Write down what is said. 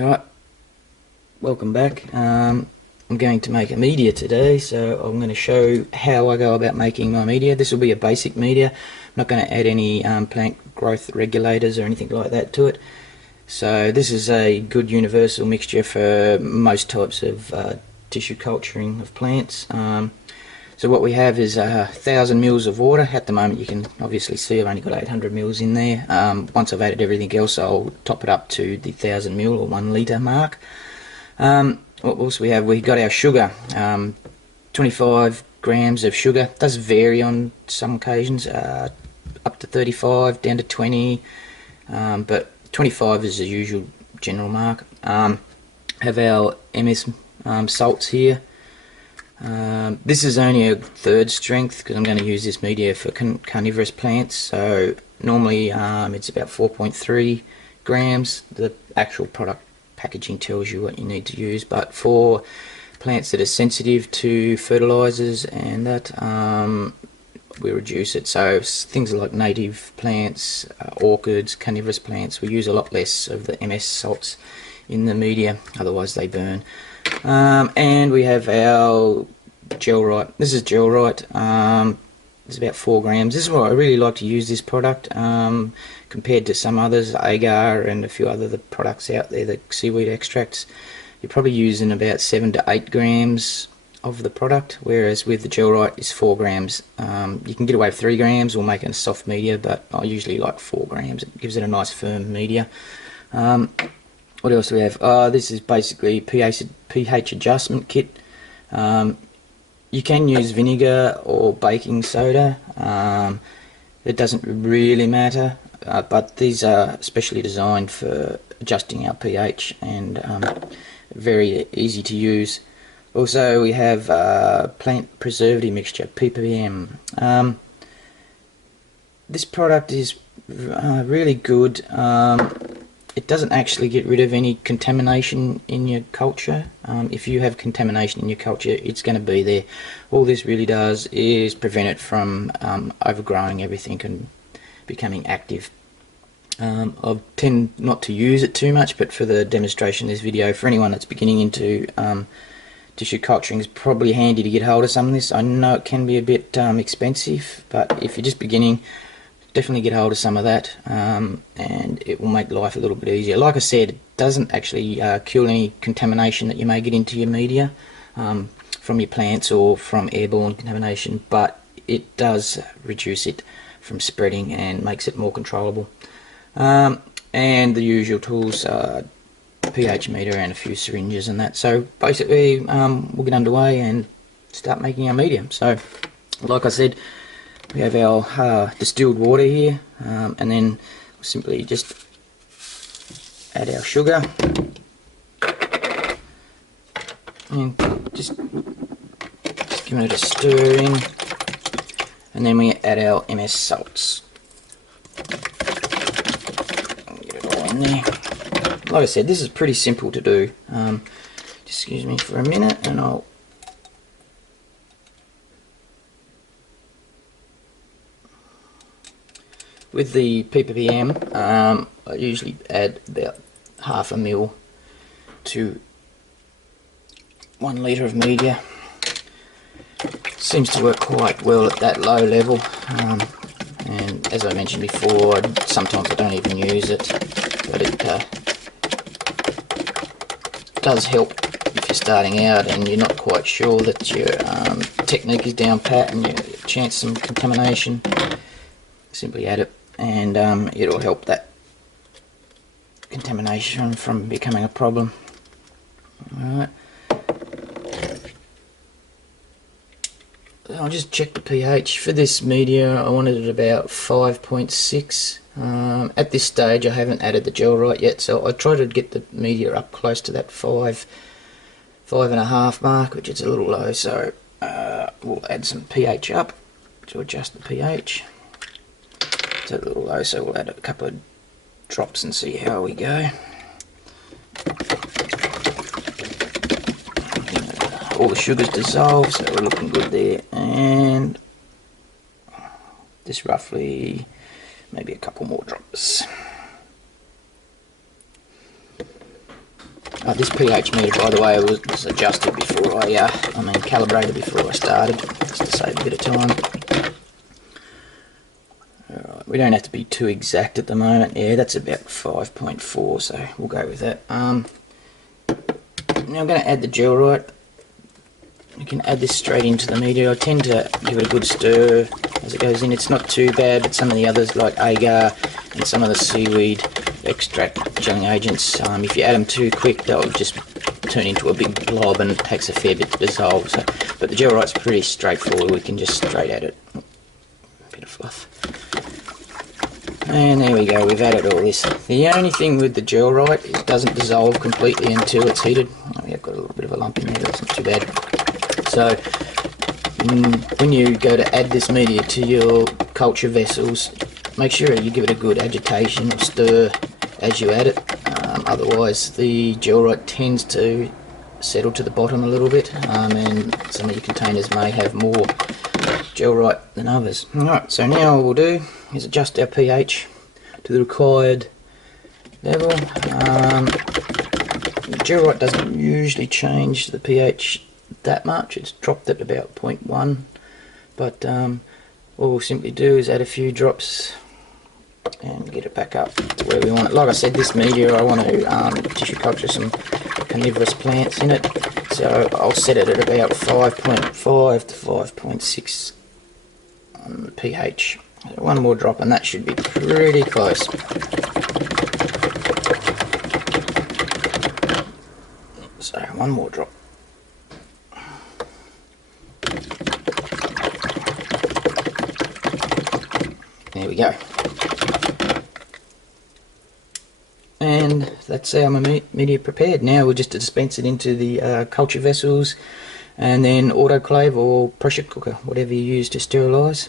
Alright, welcome back. I'm going to make a media today, so I'm going to show how I go about making my media. This will be a basic media. I'm not going to add any plant growth regulators or anything like that to it. So this is a good universal mixture for most types of tissue culturing of plants. So what we have is 1,000 mils of water. At the moment you can obviously see I've only got 800 mils in there. Once I've added everything else, I'll top it up to the 1,000 mil or 1 litre mark. What else we have? We've got our sugar, 25 grams of sugar. It does vary on some occasions, up to 35, down to 20, but 25 is the usual general mark. Have our MS salts here. This is only a third strength because I'm going to use this media for carnivorous plants, so normally it's about 4.3 grams. The actual product packaging tells you what you need to use, but for plants that are sensitive to fertilizers and that, we reduce it. So things like native plants, orchids, carnivorous plants, we use a lot less of the MS salts in the media, otherwise they burn. And we have our Gelrite. This is Gelrite. It's about 4 grams. This is why I really like to use this product compared to some others, agar and a few other products out there, the seaweed extracts. You're probably using about 7 to 8 grams of the product, whereas with the Gelrite it's 4 grams. You can get away with 3 grams or make it a soft media, but I usually like 4 grams. It gives it a nice firm media. What else do we have? This is basically pH adjustment kit. You can use vinegar or baking soda. It doesn't really matter, but these are specially designed for adjusting our pH and very easy to use. Also, we have plant preservative mixture, ppm. This product is really good. It doesn't actually get rid of any contamination in your culture. If you have contamination in your culture, it's going to be there. All this really does is prevent it from overgrowing everything and becoming active. I tend not to use it too much, but for the demonstration of this video, for anyone that's beginning into tissue culturing, is probably handy to get hold of some of this. I know it can be a bit expensive, but if you're just beginning, definitely get hold of some of that, and it will make life a little bit easier. Like I said, it doesn't actually kill any contamination that you may get into your media from your plants or from airborne contamination, but it does reduce it from spreading and makes it more controllable. And the usual tools, pH meter and a few syringes and that. So basically we'll get underway and start making our medium. So like I said, we have our distilled water here, and then we'll simply just add our sugar and just giving it a stir in, and then we add our MS salts. Get it all in there. Like I said, this is pretty simple to do. Just excuse me for a minute and I'll with the ppm, I usually add about half a mil to 1 litre of media. Seems to work quite well at that low level, and as I mentioned before, sometimes I don't even use it, but it does help if you're starting out and you're not quite sure that your technique is down pat and you chance some contamination. Simply add it, and it'll help that contamination from becoming a problem. Alright, I'll just check the pH. For this media I wanted it about 5.6. At this stage I haven't added the Gelrite yet, so I try to get the media up close to that 5.5 mark, which is a little low, so we'll add some pH up to adjust the pH. It's a little low, so we'll add a couple of drops and see how we go. All the sugar's dissolved, so we're looking good there, and just roughly maybe a couple more drops. This pH meter, by the way, was adjusted before calibrated before I started, just to save a bit of time. Alright, we don't have to be too exact at the moment. Yeah, that's about 5.4, so we'll go with that. Now I'm going to add the gel right. You can add this straight into the media. I tend to give it a good stir as it goes in. It's not too bad, but some of the others like agar and some of the seaweed extract gelling agents, if you add them too quick, they'll just turn into a big blob and it takes a fair bit to dissolve. So, but the gel right's pretty straightforward. We can just straight add it. Bit of fluff. And there we go, we've added all this. The only thing with the gel right, it doesn't dissolve completely until it's heated. Oh, yeah, I've got a little bit of a lump in there, that's not too bad. So when you go to add this media to your culture vessels, make sure you give it a good agitation or stir as you add it. Otherwise the gel right tends to settle to the bottom a little bit, and some of your containers may have more gel right than others. Alright, so now what we'll do is adjust our pH to the required level. The gel right doesn't usually change the pH that much, it's dropped at about 0.1, but what we'll simply do is add a few drops and get it back up to where we want it. Like I said, this media, I want to tissue culture some carnivorous plants in it, so I'll set it at about 5.5 to 5.6 on the pH. So one more drop and that should be pretty close. So one more drop. There we go. And that's our media prepared. Now we'll just dispense it into the culture vessels and then autoclave or pressure cooker, whatever you use to sterilise.